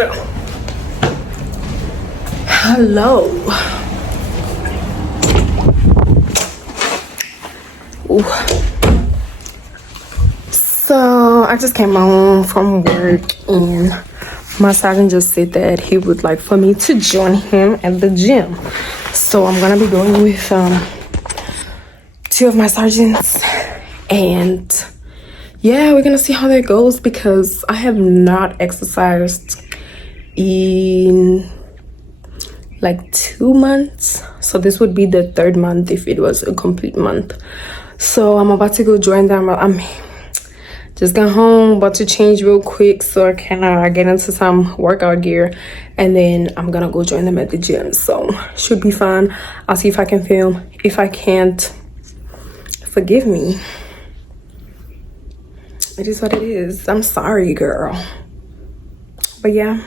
So hello. Ooh. So I just came home from work and my sergeant just said that he would like for me to join him at the gym. So I'm gonna be going with two of my sergeants, and yeah, we're gonna see how that goes because I have not exercised in like 2 months. So this would be the 3rd month if it was a complete month. So I'm about to go join them. I'm just got home, about to change real quick so I can get into some workout gear, and then I'm gonna go join them at the gym. So should be fun. I'll see if I can film. If I can't, forgive me. It is what it is. I'm sorry, girl. But yeah,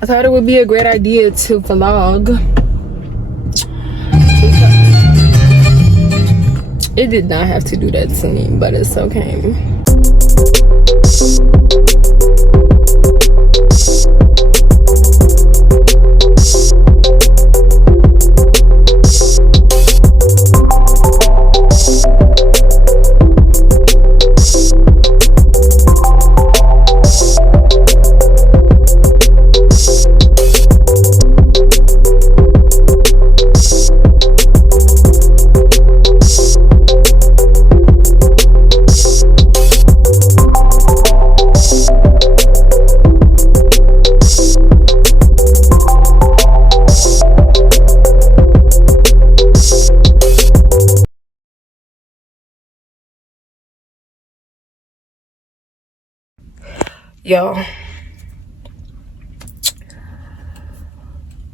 I thought it would be a great idea to vlog. It did not have to do that to me, but it's okay. Yo,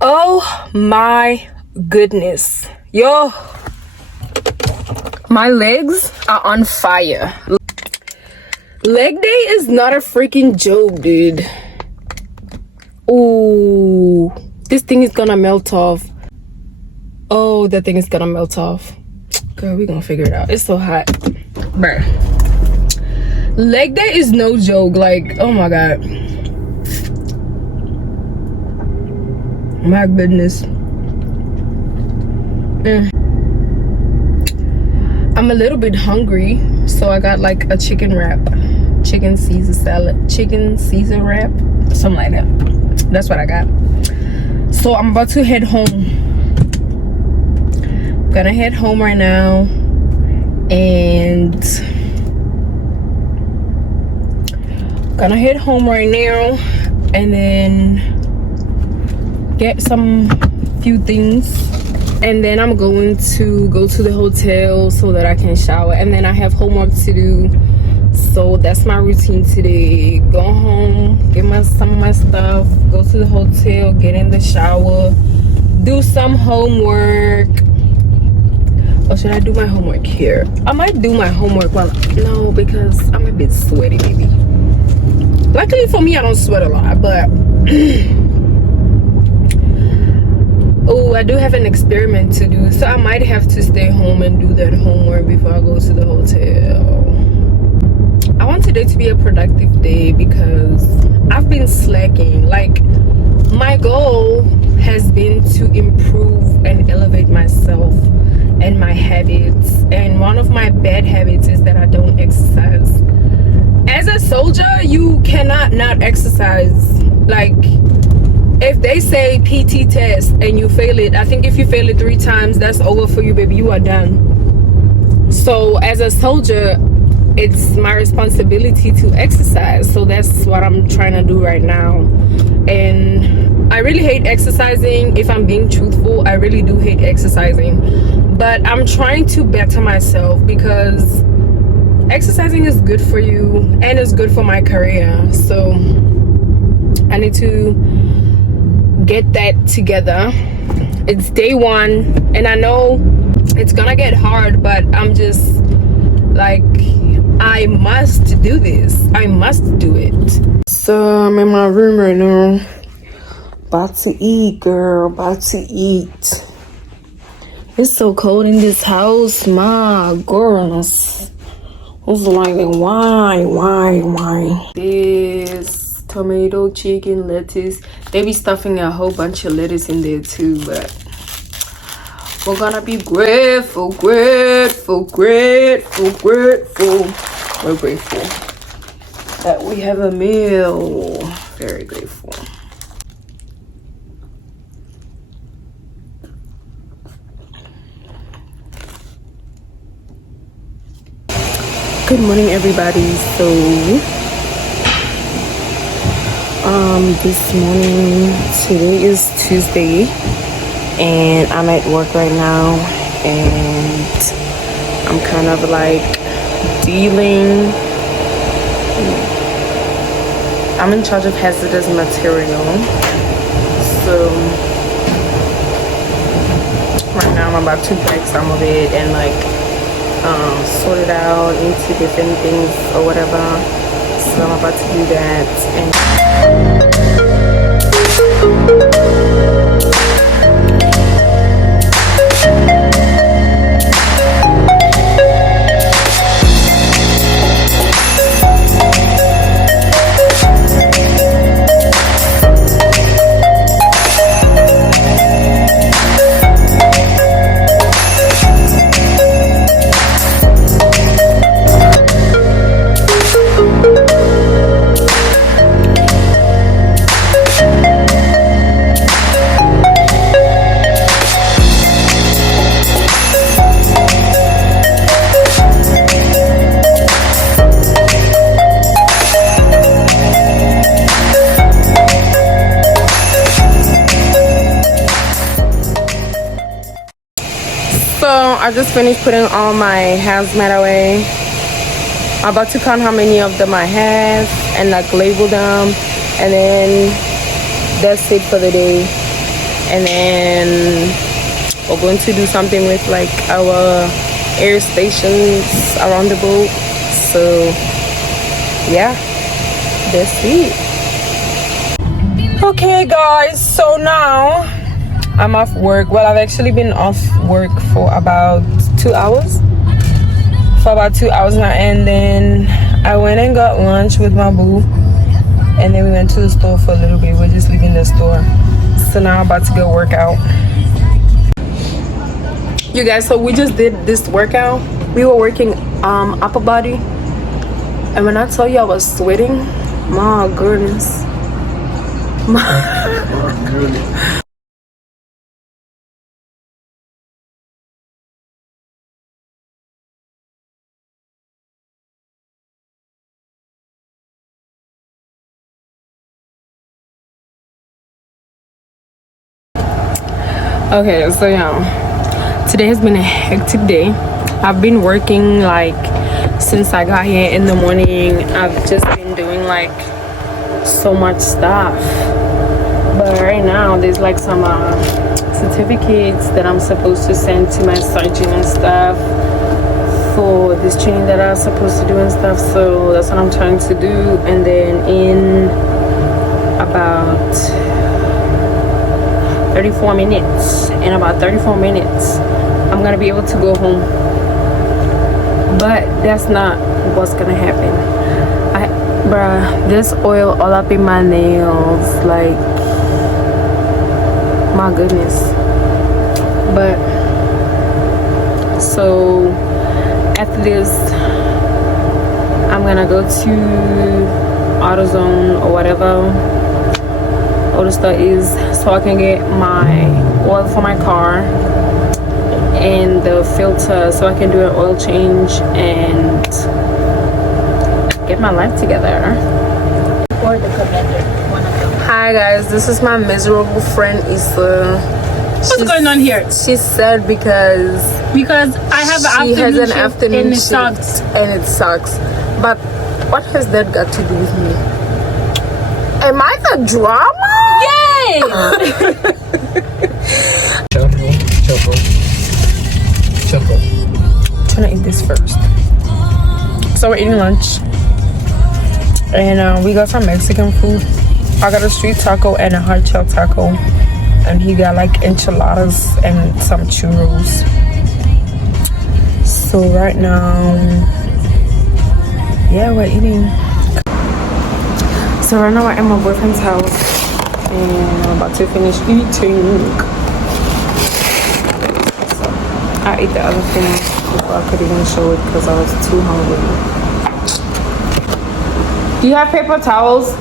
oh my goodness, yo, my legs are on fire. Leg day is not a freaking joke, dude. Oh, this thing is gonna melt off. Oh, that thing is gonna melt off. Girl, we gonna figure it out. It's so hot, bruh. Leg day is no joke. Like, oh my god, my goodness. I'm a little bit hungry, so I got like a chicken wrap, chicken Caesar salad, chicken Caesar wrap, something like that. That's what I got. So I'm about to head home. I'm gonna head home right now and and then get some few things, and then I'm going to go to the hotel so that I can shower, and then I have homework to do. So that's my routine today. Go home, get some of my stuff, go to the hotel, get in the shower, do some homework. Or should I do my homework here? I might do my homework no, because I'm a bit sweaty, maybe. Luckily for me, I don't sweat a lot, but oh, I do have an experiment to do, so I might have to stay home and do that homework before I go to the hotel. I want today to be a productive day because I've been slacking. Like, my goal has been to improve and elevate myself and my habits, and one of my bad habits is that I don't exercise. As a soldier, you cannot not exercise. Like, if they say PT test and you fail it, I think if you fail it 3 times, that's over for you, baby. You are done. So as a soldier, it's my responsibility to exercise. So that's what I'm trying to do right now. And I really hate exercising. If I'm being truthful, I really do hate exercising. But I'm trying to better myself because exercising is good for you and it's good for my career. So I need to get that together. It's day 1 and I know it's gonna get hard, but I'm just like, I must do this. I must do it. So I'm in my room right now, about to eat, girl, about to eat. It's so cold in this house, my goodness. I was like, why? This tomato, chicken, lettuce. They be stuffing a whole bunch of lettuce in there too, but we're gonna be grateful. We're grateful that we have a meal. Very grateful. Good morning, everybody. So this morning, today is Tuesday, and I'm at work right now, and I'm kind of like dealing. I'm in charge of hazardous material, so right now I'm about to break some of it and like sort it out into different things or whatever. So I'm about to do that. And I just finished putting all my hazmat away. I'm about to count how many of them I have and like label them, and then that's it for the day. And then we're going to do something with like our air stations around the boat. So yeah, that's it. Okay guys, so now I'm off work. Well, I've actually been off work for about 2 hours. Now, and then I went and got lunch with my boo, and then we went to the store for a little bit. We're just leaving the store, so now I'm about to go work out. You guys, so we just did this workout. We were working upper body, and when I tell you I was sweating, my goodness. Okay, so yeah, today has been a hectic day. I've been working like since I got here in the morning. I've just been doing like so much stuff, but right now there's like some certificates that I'm supposed to send to my surgeon and stuff for this training that I was supposed to do and stuff. So that's what I'm trying to do, and then in about 34 minutes, I'm gonna be able to go home, but that's not what's gonna happen. Bruh, there's oil all up in my nails, like my goodness. But so after this I'm gonna go to AutoZone or whatever the store is, so I can get my oil for my car and the filter, so I can do an oil change and get my life together. Or the commander, one of them. Hi guys, this is my miserable friend Issa. What's going on here? She's sad because I have an afternoon shift and it sucks. But what has that got to do with me? Am I the drama? Yay! Choco. I'm trying to eat this first. So we're eating lunch, and we got some Mexican food. I got a street taco and a hard shell taco, and he got like enchiladas and some churros. So right now, yeah, we're eating. So right now we're at my boyfriend's house and I'm about to finish eating. So I ate the other thing before I could even show it because I was too hungry. Do you have paper towels?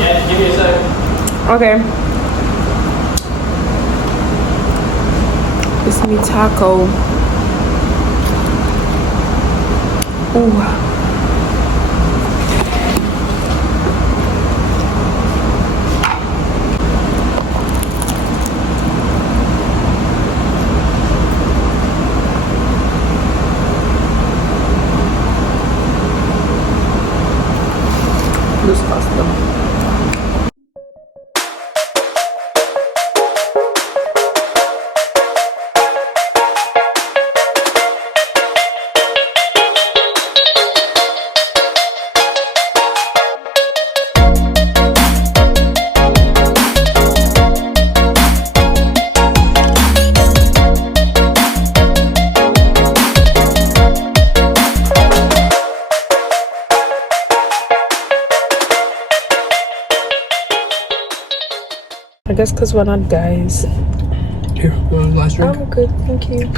Yeah, give me a second. Okay. It's me taco. Ooh. This pasta. I guess because we're not guys. Here, last drink. I'm good, thank you.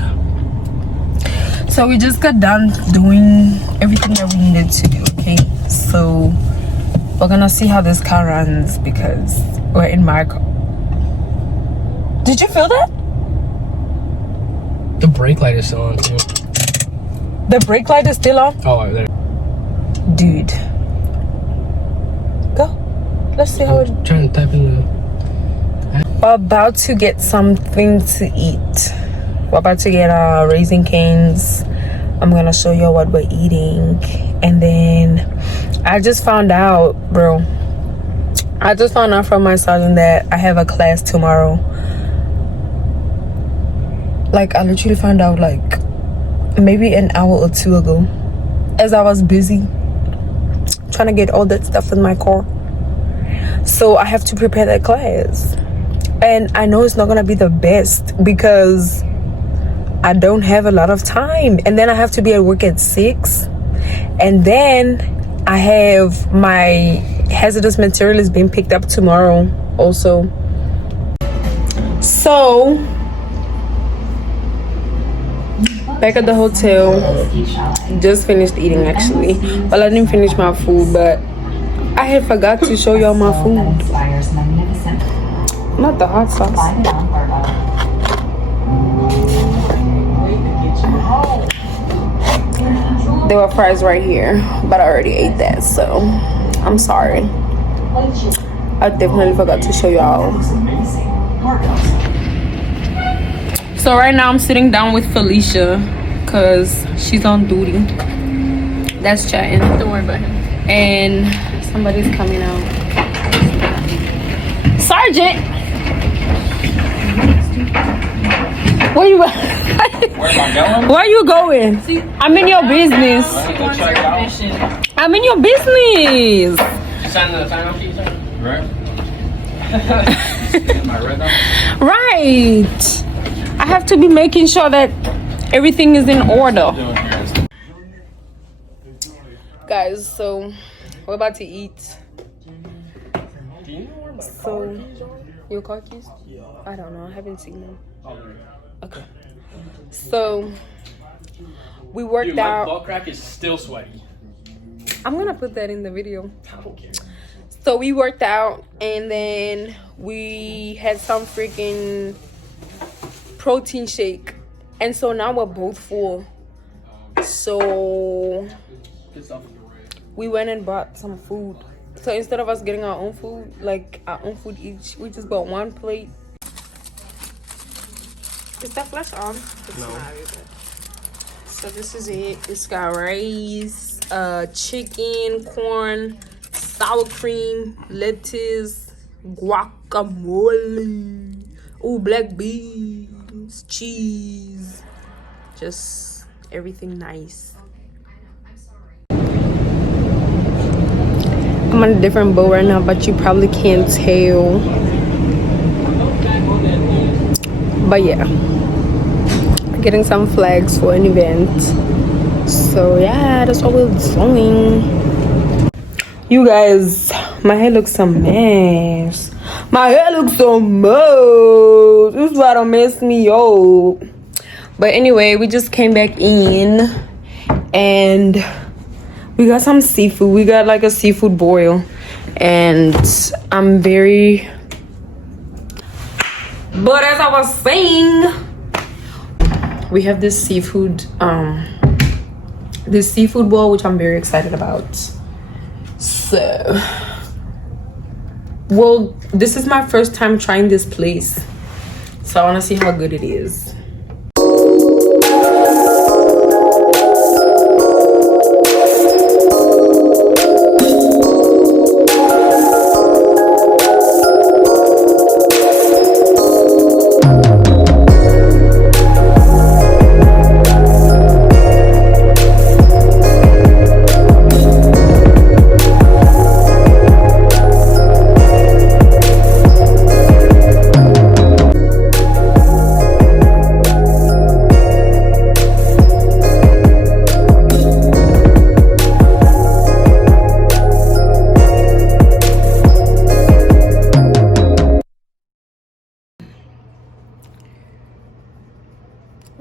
So we just got done doing everything that we needed to do, okay? So we're gonna see how this car runs because we're in my car. Did you feel that? The brake light is still on too. The brake light is still on? Oh, there. Dude. Go. Let's see how it... I'm trying to type in the... We're about to get something to eat. We're about to get Raisin Canes. I'm gonna show you what we're eating. And then I just found out, bro. I just found out from my sergeant that I have a class tomorrow. Like, I literally found out like maybe an hour or two ago. As I was busy trying to get all that stuff in my car. So I have to prepare that class. And I know it's not gonna be the best because I don't have a lot of time. And then I have to be at work at 6. And then I have my hazardous material is being picked up tomorrow also. So back at the hotel, just finished eating actually. Well, I didn't finish my food, but I had forgot to show y'all my food. Not the hot sauce. There were fries right here, but I already ate that, so I'm sorry. I definitely forgot to show y'all. So right now I'm sitting down with Felicia because she's on duty. That's chatting. Don't worry about him. And somebody's coming out. Sergeant! Where you Where am I going? Where you going? See, I'm in your business. he wants your permission. I'm in your business. Sign the sign-off sheet, sir? Right. Am I right now? Right. I have to be making sure that everything is in order. Guys, so we're about to eat. Do you know where my So, car keys are? your car keys? Yeah. I don't know. I haven't seen them. Oh, there. Okay. So, we worked Dude, my out. butt crack is still sweaty. I'm gonna put that in the video. I don't care. So we worked out and then we had some freaking protein shake. And so now we're both full. So Good stuff. we went and bought some food. So instead of us getting our own food, like our own food each, we just bought one plate. Is that flash on? It's No. not, is it? So this is it. It's got rice, chicken, corn, sour cream, lettuce, guacamole, black beans, cheese, just everything nice. I'm on a different boat right now, but you probably can't tell. But yeah, getting some flags for an event. So yeah, that's what we're doing. You guys, my hair looks a mess. My hair looks a mess. This is why don't mess me up. But anyway, we just came back in and we got some seafood. We got like a seafood boil, and I'm very, but as I was saying, we have this seafood bowl, which I'm very excited about. So, well, this is my first time trying this place, so I want to see how good it is.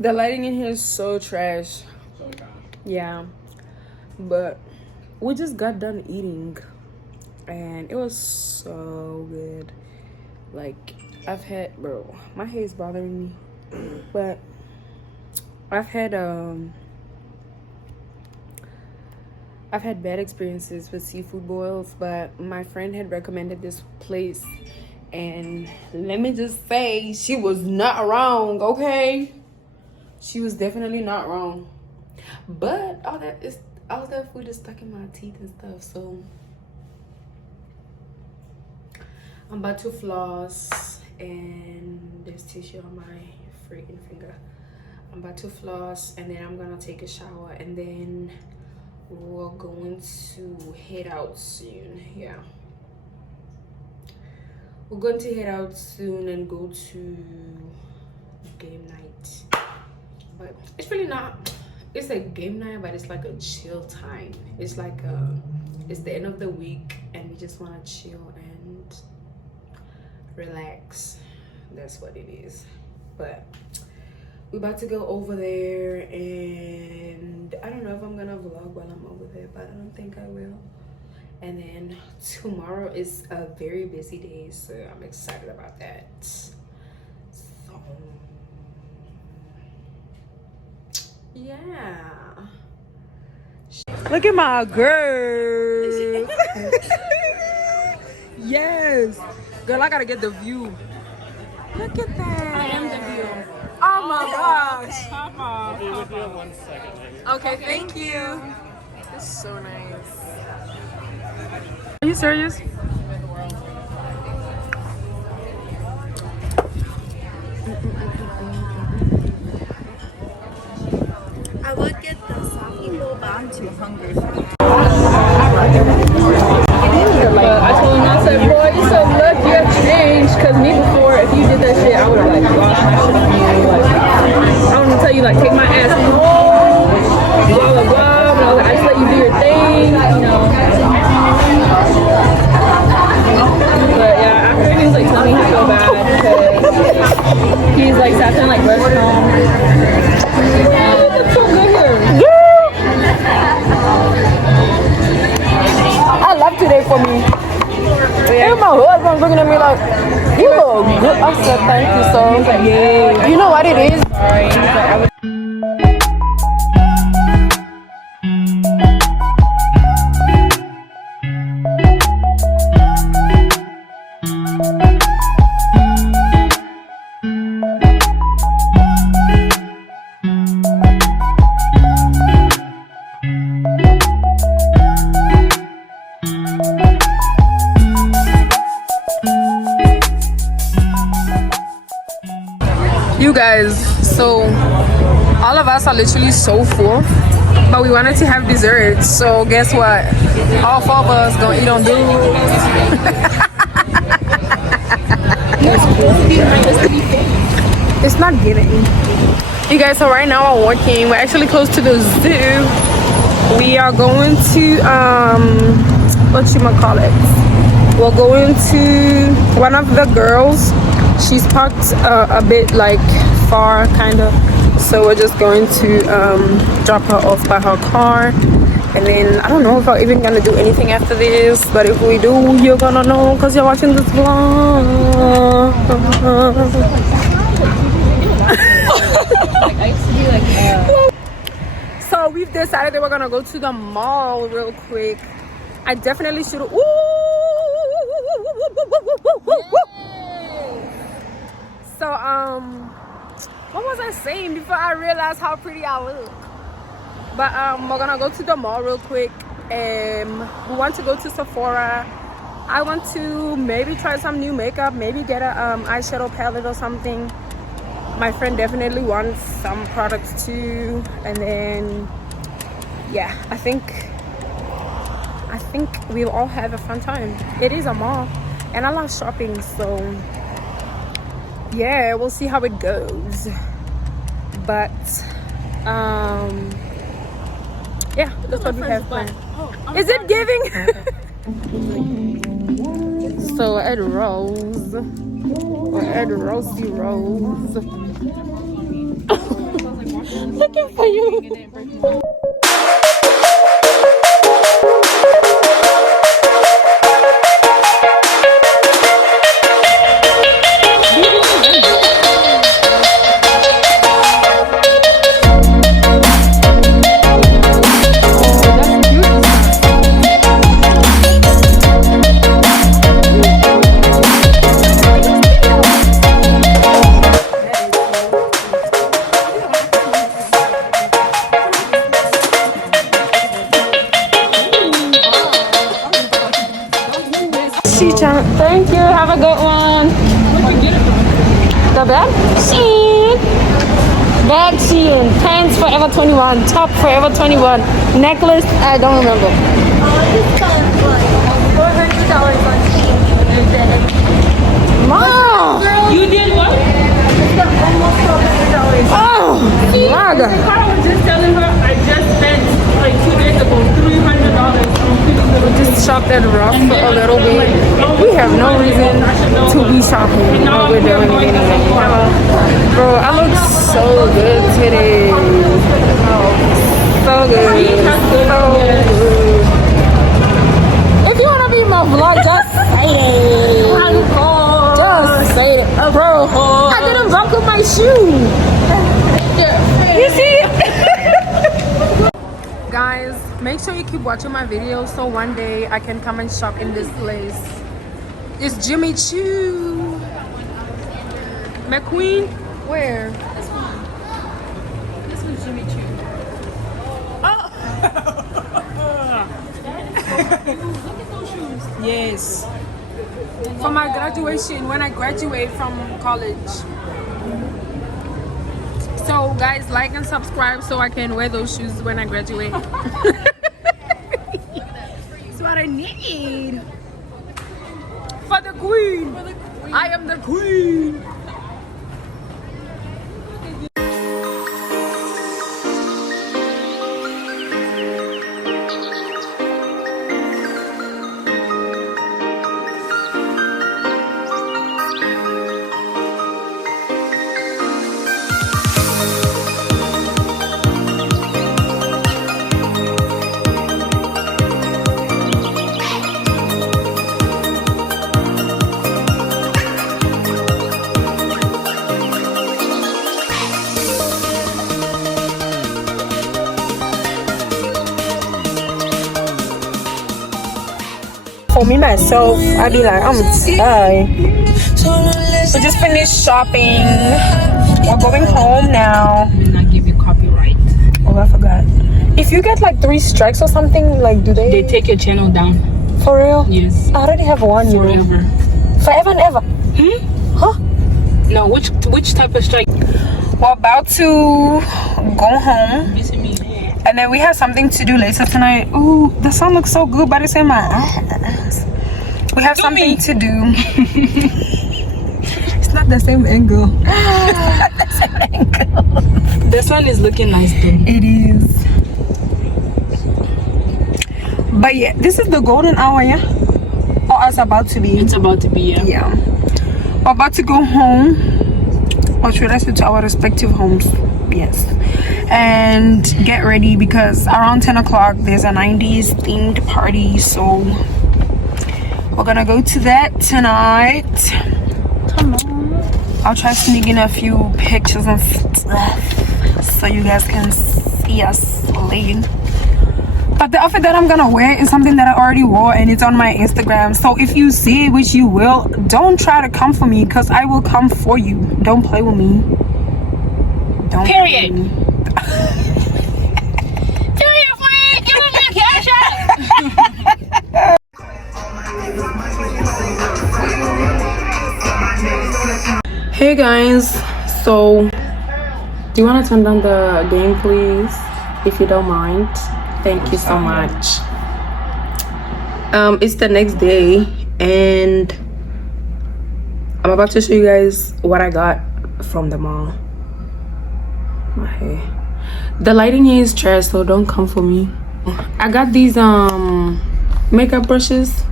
The lighting in here is so trash. Yeah, but we just got done eating and it was so good. Like, I've had, bro, my hair is bothering me, but I've had bad experiences with seafood boils, but my friend had recommended this place, and let me just say, she was not wrong. Okay, she was definitely not wrong. But all that food is stuck in my teeth and stuff, so I'm about to floss, and there's tissue on my freaking finger. I'm about to floss, and then I'm gonna take a shower, and then we're going to head out soon. Yeah, we're going to head out soon and go to game night. But it's really not, it's a game night, but it's like a chill time. It's like it's the end of the week, and we just want to chill and relax. That's what it is. But we're about to go over there, and I don't know if I'm gonna vlog while I'm over there, but I don't think I will. And then tomorrow is a very busy day, so I'm excited about that. So yeah, look at my girl. Yes, girl, I gotta get the view. Look at that. I am the view. Oh my gosh. Pop off. We'll do it 1 second. Okay, thank you. It's so nice. Are you serious? I would get the sake bowl, but I'm too hungry for that. I told him, I said, boy, you so lucky you have changed. Because me before, if you did that shit, I would have like lost my shit on you. Like, I want to tell you, like, take my ass home, blah, blah, blah. But I was like, I just let you do your thing, you know. But yeah, after he was like telling me he felt bad because he's like sat there and like rushed home. It's so good here. I love today for me. And my husband's looking at me like, you look good. I said, thank you, so. Yeah. You know what it is? You guys, so all of us are literally so full, but we wanted to have dessert, so guess what, all 4 of us gonna eat on dude. It's not giving. You guys, so right now we're walking. We're actually close to the zoo. We are going to whatchamacallit. We're going to one of the girls. She's parked a bit like far kind of, so we're just going to drop her off by her car, and then I don't know if I'm even gonna do anything after this, but if we do, you're gonna know because you're watching this vlog. So we've decided that we're gonna go to the mall real quick. I definitely should. So what was I saying before I realized how pretty I look? But we're gonna go to the mall real quick. We want to go to Sephora. I want to maybe try some new makeup, maybe get a eyeshadow palette or something. My friend definitely wants some products too, and then yeah, I think we'll all have a fun time. It is a mall, and I love shopping, so yeah, we'll see how it goes. But yeah, that's what we have planned. Is it giving? So we're at Rose. We're at Rosie Rose. Looking for you. Thank you. Have a good one. The bag? Shein. Bag Shein. Pants Forever 21. Top Forever 21. Necklace? I don't remember. Oh, this got what? $400 on Shein. Mom! You did what? It's got almost $400. Oh! My God. I was just telling her I just spent like 2 days ago $300 on Just shopped at Ross for a little bit. We have no reason to be shopping, but we're doing it anyway. Bro, I look so good today. So good. So good. If you want to be in my vlog, just say it. Just say it. Bro, I didn't buckle my shoe. You see? Guys, make sure you keep watching my videos so one day I can come and shop in this place. It's Jimmy Choo. McQueen? Where? This one's Jimmy Choo. Oh! Look at those shoes. Yes. For my graduation, when I graduate from college. So guys, like and subscribe so I can wear those shoes when I graduate. That's what I need. For the queen. I am the queen. For me myself, I be like, I'm tired. We just finished shopping. We're going home now. Will not give you copyright. Oh, I forgot. If you get like 3 strikes or something, like do They take your channel down. For real? Yes. I already have one. Forever. Forever and ever. Huh? No, which type of strike? We're about to go home. And then we have something to do later tonight. Ooh, the sun looks so good, but it's in my eyes. We have something to do. It's not the same angle. This one is looking nice though. It is. But yeah, this is the golden hour, yeah? Or it's about to be. It's about to be, yeah. Yeah. We're about to go home. Or should I say to our respective homes? Yes. And get ready because around 10 o'clock there's a 90s themed party. So we're gonna go to that tonight. Come on. I'll try to sneak in a few pictures and stuff so you guys can see us later. But the outfit that I'm gonna wear is something that I already wore and it's on my Instagram. So if you see it, which you will, don't try to come for me because I will come for you. Don't play with me. Don't Period. play with me. Period, friend. Give me my cash out. Hey guys, so do you want to turn down the game please, if you don't mind? Thank you so much. It's the next day and I'm about to show you guys what I got from the mall. My hair, the lighting here is trash, so don't come for me. I got these makeup brushes.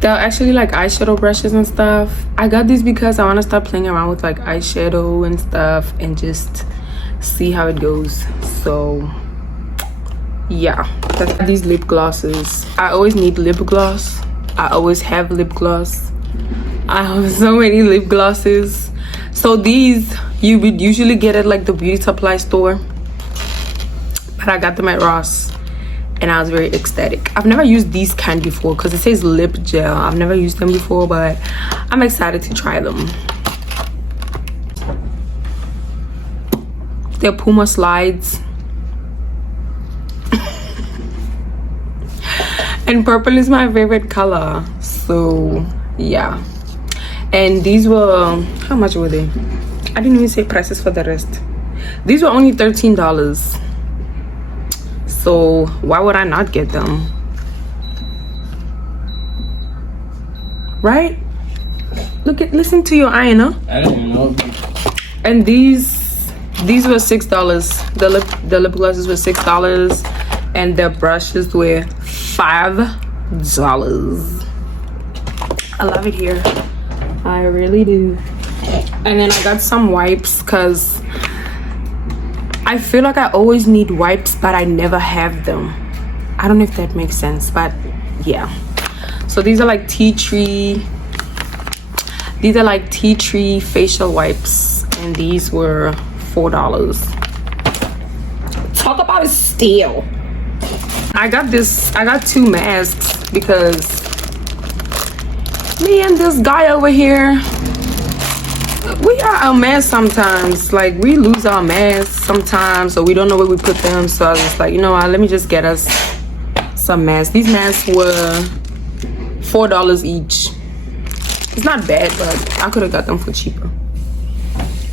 They're actually like eyeshadow brushes and stuff. I got these because I want to start playing around with like eyeshadow and stuff and just see how it goes. So yeah, these lip glosses. I always need lip gloss. I always have lip gloss. I have so many lip glosses. So these you would usually get at like the beauty supply store, but I got them at Ross and I was very ecstatic. I've never used these kind before because it says lip gel. I've never used them before, but I'm excited to try them. They're Puma slides. And purple is my favorite color, so yeah. And these were, how much were they? I didn't even say prices for the rest. These were only $13, so why would I not get them, right? Listen to your eye, no? I don't even know. And these were $6. The lip glosses were $6 and the brushes were $5. I love it here, I really do. And then I got some wipes because I feel like I always need wipes but I never have them. I don't know if that makes sense, but yeah. So these are like tea tree facial wipes and these were $4. Talk about a steal. I got two masks because me and this guy over here, we are a mess sometimes. Like we lose our masks sometimes, so we don't know where we put them. So I was just like, you know what, let me just get us some masks. These masks were $4 each. It's not bad, but I could have got them for cheaper.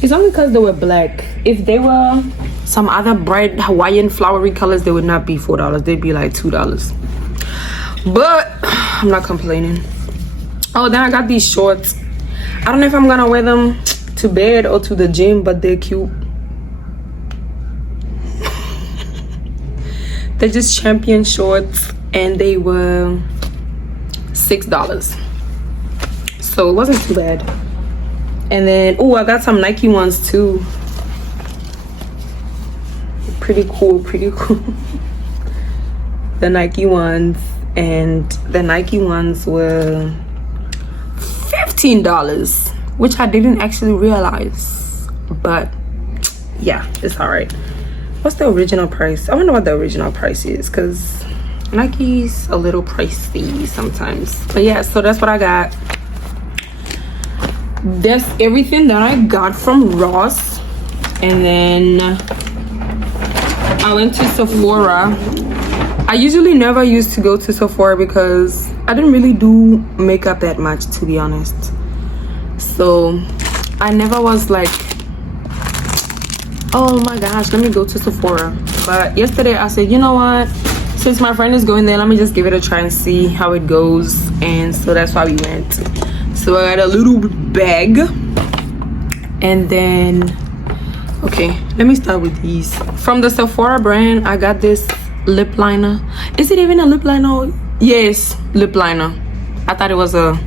It's only because they were black. If they were some other bright Hawaiian flowery colors, they would not be $4. They'd be like $2. But I'm not complaining. Oh, then I got these shorts. I don't know if I'm gonna wear them to bed or to the gym, but they're cute. They're just champion shorts and they were $6. So it wasn't too bad. And then, oh, I got some Nike ones too. Pretty cool. The Nike ones, and the Nike ones were $15, which I didn't actually realize, but yeah, it's all right. What's the original price? I wonder what the original price is because Nike's a little pricey sometimes. But yeah, so that's what I got. That's everything that I got from Ross. And then I went to Sephora. I usually never used to go to Sephora because I didn't really do makeup that much, to be honest. So I never was like, oh my gosh, let me go to Sephora. But yesterday I said, you know what, since my friend is going there, let me just give it a try and see how it goes. And so that's why we went. So I got a little bag And then, okay, let me start with these. From the Sephora brand, I got this lip liner. Is it even a lip liner? Yes, lip liner. I thought it was a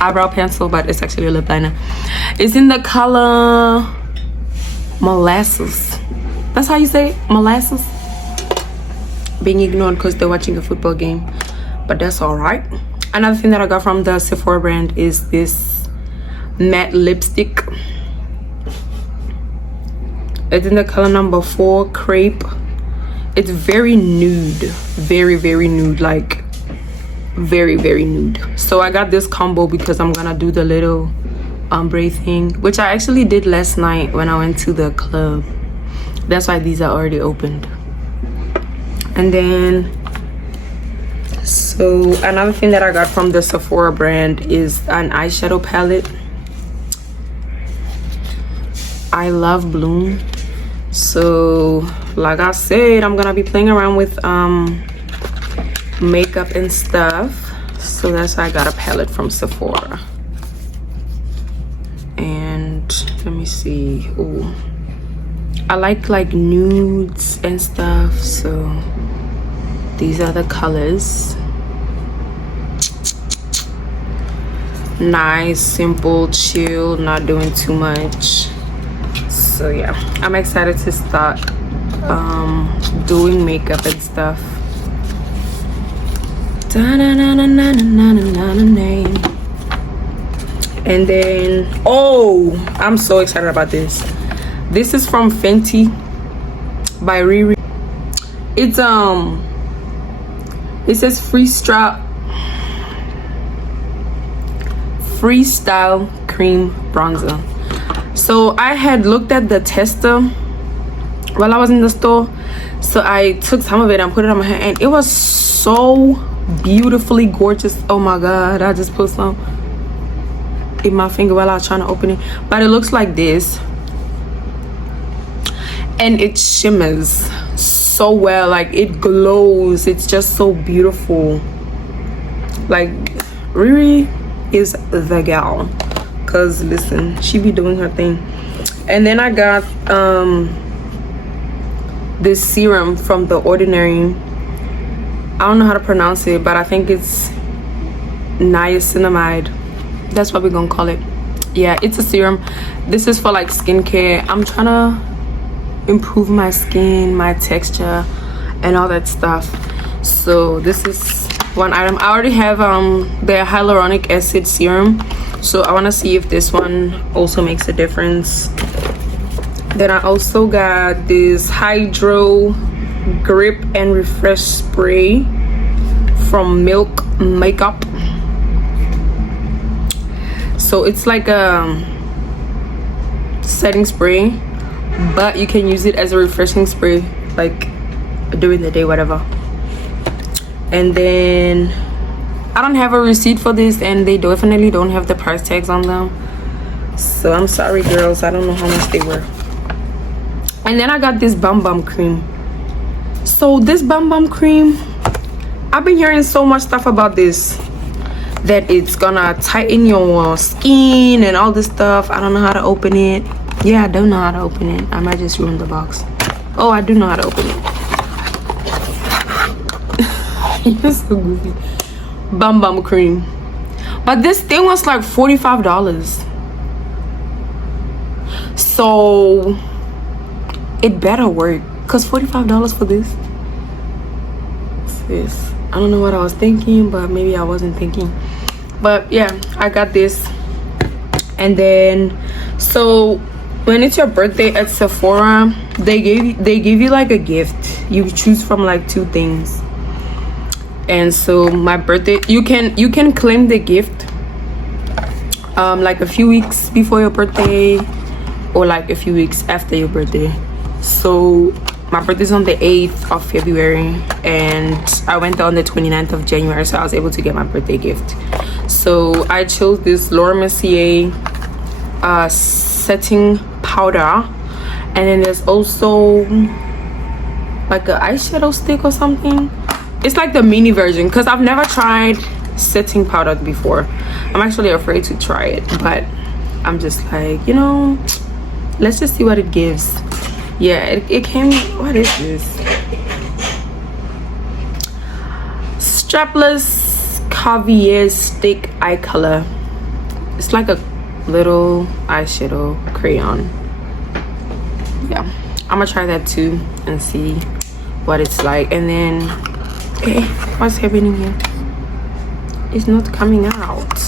eyebrow pencil, but it's actually a lip liner. It's in the color molasses. That's how you say it? Molasses. Being ignored because they're watching a football game, but that's all right. Another thing that I got from the Sephora brand is this matte lipstick. It's in the color number 4, crepe. It's very nude, very nude, like very nude. So I got this combo because I'm gonna do the little ombre thing, which I actually did last night when I went to the club. That's why these are already opened. And then, so another thing that I got from the Sephora brand is an eyeshadow palette. I love Bloom. So like I said, I'm gonna be playing around with makeup and stuff. So that's why I got a palette from Sephora. And let me see. Ooh, I like nudes and stuff, so these are the colors. Nice, simple, chill, not doing too much. So yeah, I'm excited to start doing makeup and stuff. And then, oh, I'm so excited about this. This is from Fenty by Riri. It's it says Freestyle cream bronzer. So I had looked at the tester while I was in the store, so I took some of it and put it on my hand, and it was so beautifully gorgeous. Oh my god, I just put some in my finger while I was trying to open it, but it looks like this, and it shimmers so well, like it glows. It's just so beautiful. Like Riri is the gal, cause listen, she be doing her thing. And then I got this serum from The Ordinary. I don't know how to pronounce it, but I think it's niacinamide. That's what we're gonna call it. Yeah, it's a serum. This is for like skincare. I'm trying to improve my skin, my texture, and all that stuff. So this is one item. I already have the hyaluronic acid serum, so I want to see if this one also makes a difference. Then I also got this Hydro Grip and Refresh spray from Milk Makeup. So it's like a setting spray, but you can use it as a refreshing spray, like during the day, whatever. And then I don't have a receipt for this, and they definitely don't have the price tags on them, so I'm sorry girls, I don't know how much they were. And then I got this Bum Bum cream. So this Bum Bum cream, I've been hearing so much stuff about this, that it's gonna tighten your skin and all this stuff. I don't know how to open it. Yeah, I don't know how to open it. I might just ruin the box. Oh, I do know how to open it. You're so goofy. Bum Bum cream. But this thing was like $45. So it better work, cause $45 for this. Sis, I don't know what I was thinking, but maybe I wasn't thinking. But yeah, I got this. And then, so when it's your birthday at Sephora, they give you like a gift. You choose from like 2 things. And so my birthday, you can claim the gift like a few weeks before your birthday, or like a few weeks after your birthday. So my birthday is on the 8th of February, and I went on the 29th of January, so I was able to get my birthday gift. So I chose this Laura Mercier setting powder, and then there's also like an eyeshadow stick or something. It's like the mini version, because I've never tried setting powder before. I'm actually afraid to try it, but I'm just like, you know, let's just see what it gives. Yeah, it came, what is this? Strapless caviar stick eye color. It's like a little eyeshadow crayon. Yeah, I'm gonna try that too and see what it's like. And then, okay, what's happening here? It's not coming out.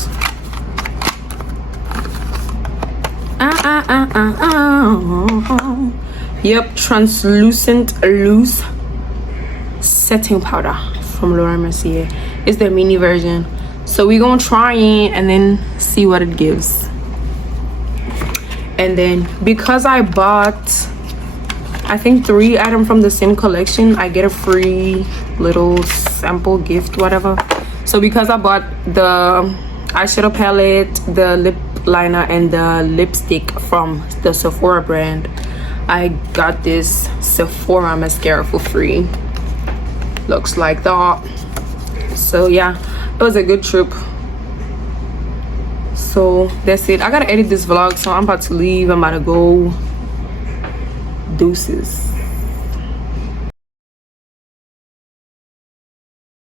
Yep, translucent loose setting powder from Laura Mercier. It's the mini version. So we're gonna try it and then see what it gives. And then because I bought, I think 3 items from the same collection, I get a free little sample gift, whatever. So because I bought the eyeshadow palette, the lip liner, and the lipstick from the Sephora brand, I got this Sephora mascara for free. Looks like that. So yeah, it was a good trip. So that's it. I gotta edit this vlog, so I'm about to leave. I'm about to go. Deuces.